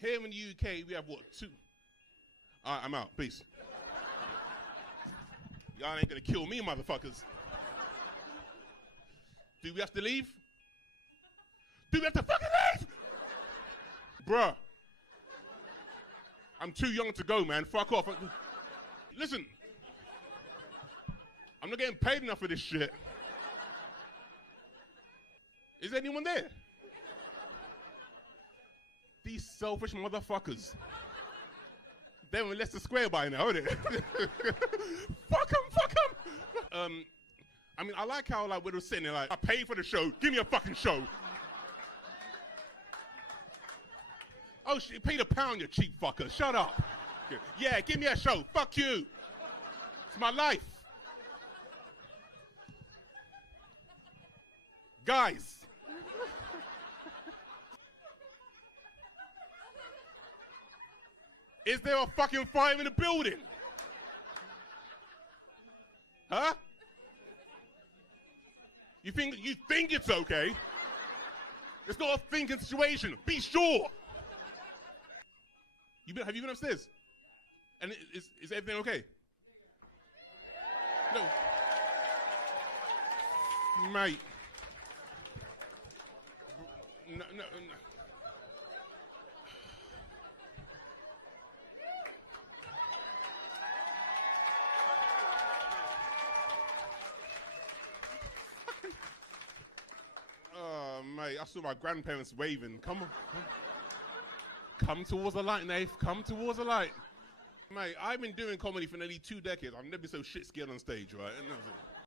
Here in the UK, we have what, 2? All right, I'm out. Peace. Y'all ain't gonna kill me, motherfuckers. Do we have to leave? Do we have to fucking leave? Bruh. I'm too young to go, man. Fuck off. Listen. I'm not getting paid enough for this shit. Is anyone there? These selfish motherfuckers. They're in Leicester Square by now, aren't they? Fuck them. I mean, I like how like we were sitting there like, I paid for the show, give me a fucking show. Oh shit, you paid £1, you cheap fucker, shut up. Yeah, give me a show, fuck you. It's my life. Guys. Is there a fucking fire in the building? Huh? You think it's okay? It's not a thinking situation. Be sure. Have you been upstairs? And is everything okay? No. Mate. No. Oh, mate, I saw my grandparents waving. Come on. Come towards the light, Nath. Come towards the light. Mate, I've been doing comedy for nearly 2 decades. I've never been so shit scared on stage, right?